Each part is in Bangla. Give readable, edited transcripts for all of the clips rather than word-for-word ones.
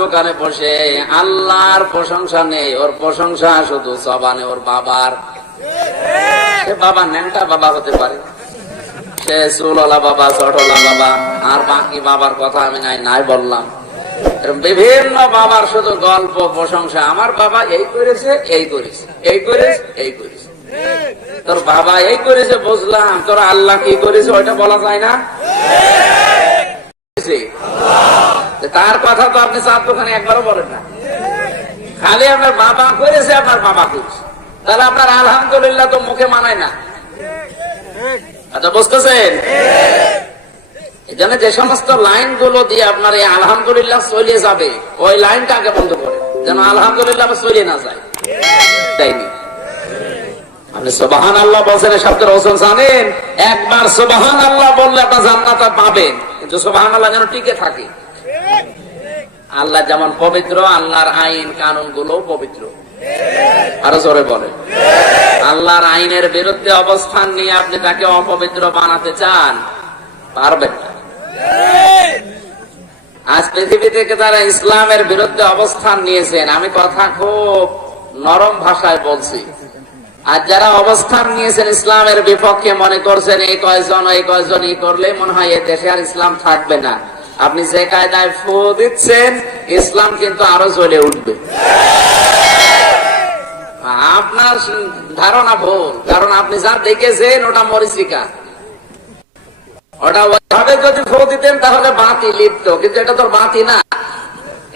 দোকানে বসে আল্লাহর প্রশংসা নেই, ওর প্রশংসা শুধু জবানে ওর বাবার। সে বাবা ন্যাংটা বাবা হতে পারে, সে চুলওয়ালা বাবা, চটওয়ালা বাবা, আর বাকি বাবার কথা আমি নাই বললাম। বিভিন্ন বাবার শুধু গল্প প্রশংসা, আমার বাবা এই করেছে, এই করেছে, এই করেছে, এই করেছে। তোর বাবা এই করেছে বুঝলাম, তোর আল্লাহ কি করেছে ওইটা বলা যায় না? তার কথা তো আপনি চার দোকানে একবারও বলেন না, খালি আপনার বাবা করেছে, আপনার বাবা করেছে। তাহলে আপনার আলহামদুলিল্লাহ তো মুখে মানায় না। আচ্ছা, বুঝতেছেন? এই জন্য যে সমস্ত লাইন গুলো দিয়ে আপনার এই আলহামদুলিল্লাহ চলে যাবে, ওই লাইনটা আগে বন্ধ করে, যেন আলহামদুলিল্লাহ চলে না যায়। তাইনি আপনি সুবহান আল্লাহ বলছেন, শব্দের ওজন জানেন? একবার সুবহান আল্লাহ বললে আপনার জান্নাত পাবেন, কিন্তু সুবহান আল্লাহ যেন টিকে থাকে। আল্লাহ যেমন পবিত্র, আল্লাহর আইন কানুন গুলো পবিত্র। আরো জোরে বলেন। আল্লাহর আইনের বিরুদ্ধে অবস্থান নিয়ে আপনি তাকে অপবিত্র বানাতে চান, পারবেন না। আজ পৃথিবী থেকে তারা ইসলামের বিরুদ্ধে অবস্থান নিয়েছেন, আমি কথা খুব নরম ভাষায় বলছি। আর যারা অবস্থান নিয়েছেন ইসলামের বিপক্ষে, মনে করছেন এই কয়জন ই করলে মনে হয় এই দেশে আর ইসলাম থাকবে না। আপনি যে কায়দায় ফু দিচ্ছেন, ইসলাম কিন্তু আরো জ্বলে উঠবে। আপনার ধারণা ভুল, কারণ আপনি যা দেখেছেন ওটা মরিচিকা। ওটা ওইভাবে যদি ফু দিতেন তাহলে বাতি লিপ্ত, কিন্তু এটা তো বাতি না,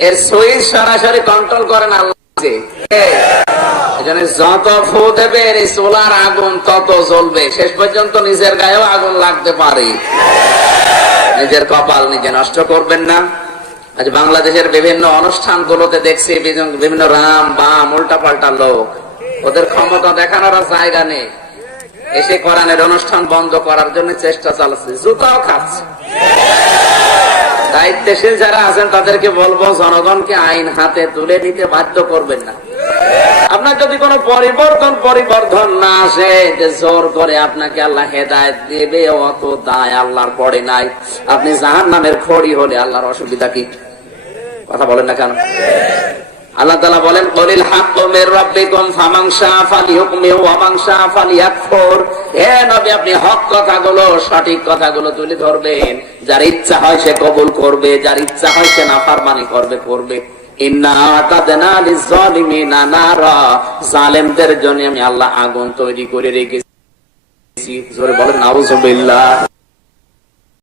এর সুইচ সরাসরি কন্ট্রোল করেন আল্লাহ। যত ফু দেবে এই চুলার আগুন তত জ্বলবে, শেষ পর্যন্ত নিজের গায়েও আগুন লাগতে পারে। নিজের কপাল নিজে নষ্ট করবেন না। আজ বাংলাদেশের বিভিন্ন অনুষ্ঠান গুলোতে দেখছি বিভিন্ন রাম বাম উল্টা পাল্টা লোক, ওদের ক্ষমতা দেখানোর জায়গা নেই, এসে কোরআনের অনুষ্ঠান বন্ধ করার জন্য চেষ্টা চালাচ্ছে, জুতাও খাচ্ছে। দায়িত্বশীল যারা আছেন তাদেরকে বলবো, জনগণকে আইন হাতে তুলে নিতে বাধ্য করবেন না। আপনার যদি কোনো পরিবর্তন না আসে, যে জোর করে আপনাকে আল্লাহ হেদায়েত দেবে, অত দায় আল্লাহর পড়ে নাই। আপনি জাহান্নামের খড়ি হলে আল্লাহর অসুবিধা কি? কথা বলেন না কেন? আল্লাহ তাআলা বলেন, কুলিল হাক্কু মির রাব্বিকুম ফামান শাআ ফালিয়ুমিন ওয়া মান শাআ ফালিয়াকফুর। হে নবী, আপনি হক কথাগুলো, সঠিক কথাগুলো তুলে ধরবেন। যার ইচ্ছা হয় সে কবুল করবে, যার ইচ্ছা হয় সে নাফরমানি করবে। ইন্না আতাদনা লিয-যালিমিনা নারা, জালেমদের জন্য আমি আল্লাহ আগুন তৈরি করে রেখেছি। জোরে বলেন নাউযুবিল্লাহ।